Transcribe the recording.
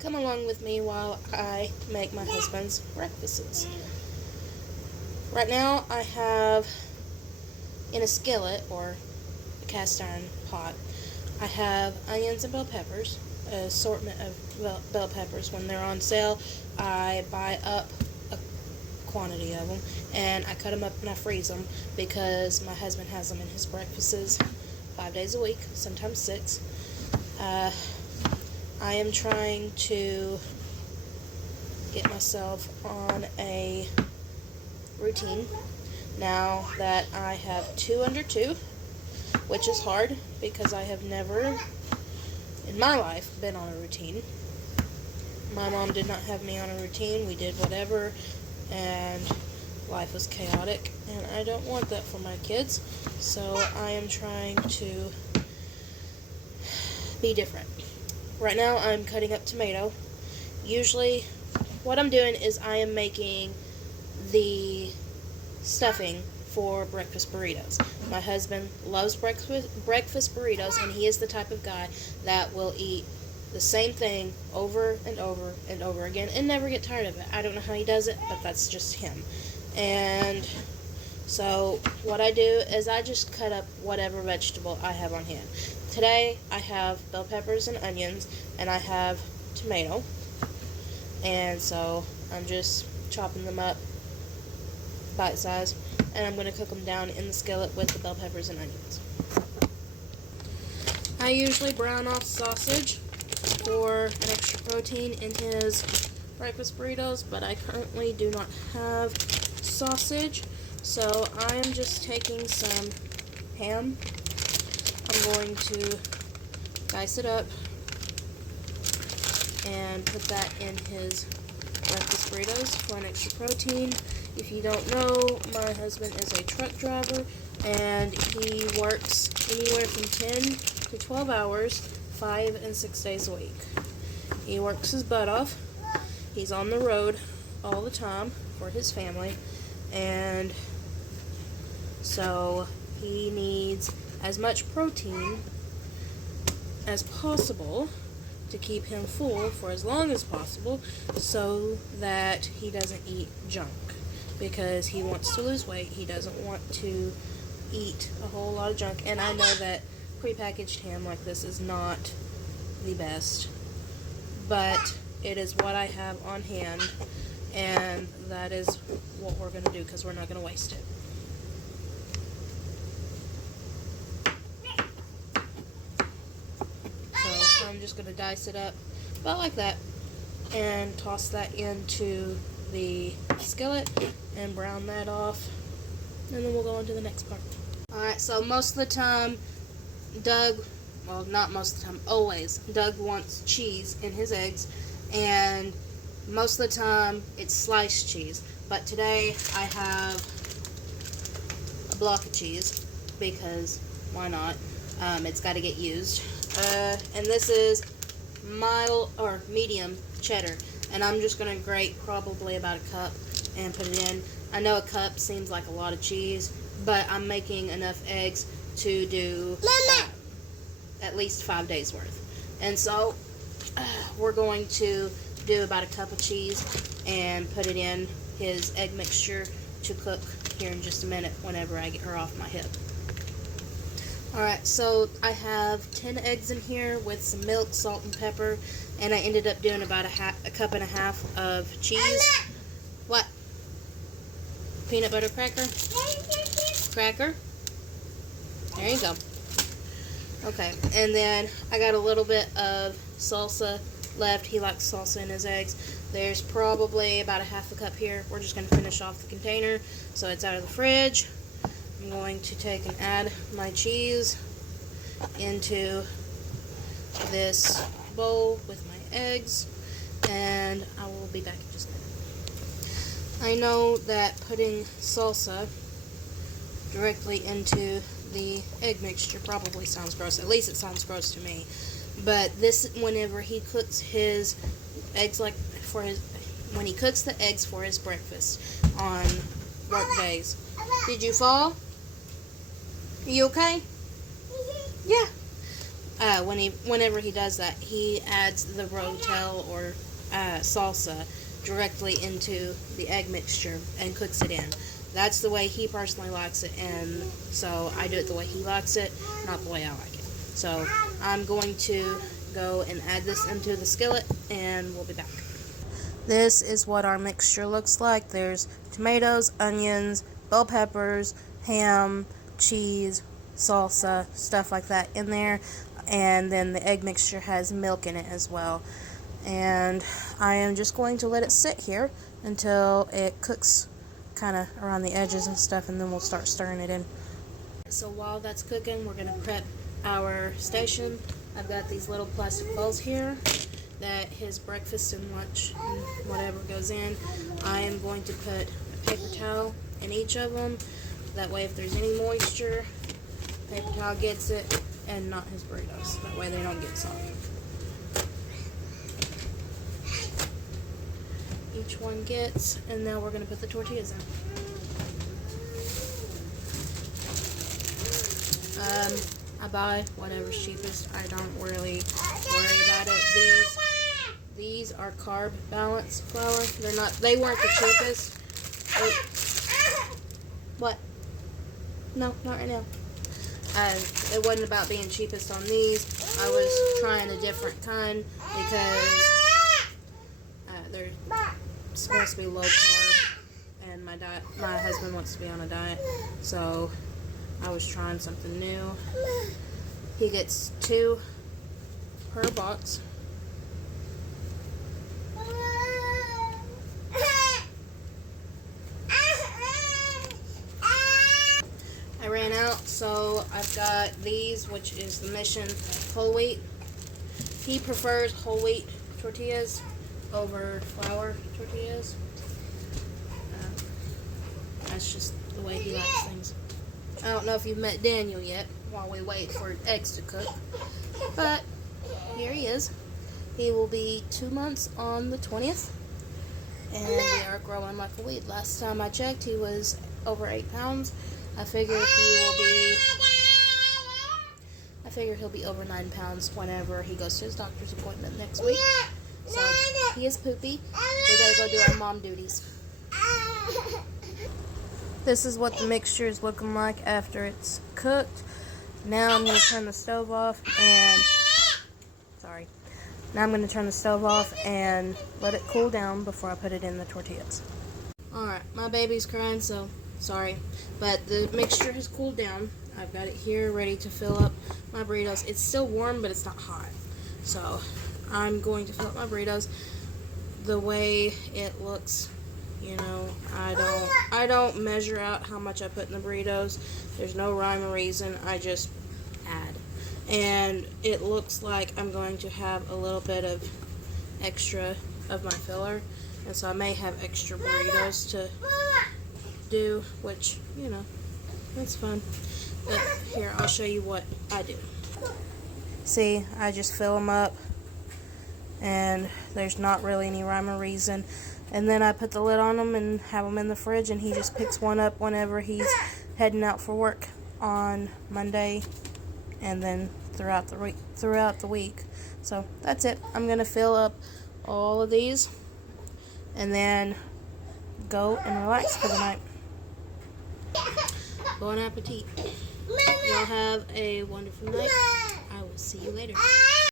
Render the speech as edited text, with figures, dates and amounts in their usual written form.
Come along with me while I make my husband's breakfasts. Right now I have in a skillet or a cast iron pot, I have onions and bell peppers, an assortment of bell peppers. When they're on sale, I buy up a quantity of them and I cut them up and I freeze them because my husband has them in his breakfasts 5 days a week, sometimes 6. I am trying to get myself on a routine now that I have 2 under 2, which is hard because I have never in my life been on a routine. My mom did not have me on a routine. We did whatever and life was chaotic and I don't want that for my kids, so I am trying to be different. Right now I'm cutting up tomato. Usually what I'm doing is I am making the stuffing for breakfast burritos. My husband loves breakfast burritos, and he is the type of guy that will eat the same thing over and over and over again and never get tired of it. I don't know how he does it, but that's just him. And so what I do is I just cut up whatever vegetable I have on hand. Today I have bell peppers and onions, and I have tomato, and so I'm just chopping them up bite size, and I'm going to cook them down in the skillet with the bell peppers and onions. I usually brown off sausage for an extra protein in his breakfast burritos, but I currently do not have sausage, so I am just taking some ham. I'm going to dice it up and put that in his breakfast burritos for an extra protein. If you don't know, my husband is a truck driver and he works anywhere from 10 to 12 hours, 5 and 6 days a week. He works his butt off. He's on the road all the time for his family, and so he needs as much protein as possible to keep him full for as long as possible so that he doesn't eat junk, because he wants to lose weight. He doesn't want to eat a whole lot of junk, and I know that prepackaged ham like this is not the best, but it is what I have on hand, and that is what we're going to do because we're not going to waste it. So I'm just going to dice it up about like that and toss that into the skillet and brown that off, and then we'll go on to the next part. Alright, so most of the time Doug, well, not most of the time, always, Doug wants cheese in his eggs, and most of the time it's sliced cheese, but today I have a block of cheese because why not? It's got to get used, and this is mild or medium cheddar, and I'm just going to grate probably about a cup and put it in. I know a cup seems like a lot of cheese, but I'm making enough eggs to do at least 5 days worth. And so we're going to do about a cup of cheese and put it in his egg mixture to cook here in just a minute whenever I get her off my hip. Alright, so I have 10 eggs in here with some milk, salt, and pepper, and I ended up doing about a cup and a half of cheese. What? Peanut butter cracker? Cracker? There you go. Okay, and then I got a little bit of salsa left. He likes salsa in his eggs. There's probably about a half a cup here. We're just going to finish off the container so it's out of the fridge. I'm going to take and add my cheese into this bowl with my eggs, and I will be back in just a minute. I know that putting salsa directly into the egg mixture probably sounds gross. At least it sounds gross to me. But this, whenever he cooks his eggs, when he cooks the eggs for his breakfast on work days. Did you fall? Are you okay? Yeah. whenever he does that, he adds the rotel or salsa directly into the egg mixture and cooks it in. That's the way he personally likes it, and so I do it the way he likes it, not the way I like it. So I'm going to go and add this into the skillet, and we'll be back. This is what our mixture looks like. There's tomatoes, onions, bell peppers, ham, cheese, salsa, stuff like that in there, and then the egg mixture has milk in it as well. And I am just going to let it sit here until it cooks kind of around the edges and stuff, and then we'll start stirring it in. So while that's cooking, we're going to prep our station. I've got these little plastic bowls here that his breakfast and lunch and whatever goes in. I am going to put a paper towel in each of them. That way if there's any moisture, paper towel gets it and not his burritos. That way they don't get soggy. Each one gets, and now we're going to put the tortillas in. I buy whatever's cheapest. I don't really worry about it. These are carb balance flour. They weren't the cheapest. What? No, not right now. It wasn't about being cheapest on these. I was trying a different kind because they're supposed to be low carb, and my husband wants to be on a diet, so I was trying something new. He gets 2 per box. I ran out, so I've got these, which is the Mission whole wheat. He prefers whole wheat tortillas over flour tortillas. That's just the way he likes things. I don't know if you've met Daniel yet while we wait for eggs to cook, but here he is. He will be 2 months on the 20th, and we are growing like a weed. Last time I checked, he was over 8 pounds. I figure he'll be over 9 pounds whenever he goes to his doctor's appointment next week. So he is poopy. We gotta go do our mom duties. This is what the mixture is looking like after it's cooked. Now I'm going to turn the stove off and let it cool down before I put it in the tortillas. Alright, my baby's crying, so sorry. But the mixture has cooled down. I've got it here ready to fill up my burritos. It's still warm, but it's not hot. So I'm going to fill up my burritos the way it looks. You know, I don't measure out how much I put in the burritos. There's no rhyme or reason. I just add. And it looks like I'm going to have a little bit of extra of my filler. And so I may have extra burritos to do, which, you know, that's fun. But here, I'll show you what I do. See, I just fill them up. And there's not really any rhyme or reason. And then I put the lid on them and have them in the fridge, and he just picks one up whenever he's heading out for work on Monday, and then throughout the week. So that's it. I'm gonna fill up all of these, and then go and relax for the night. Bon appetit. Y'all have a wonderful night. I will see you later.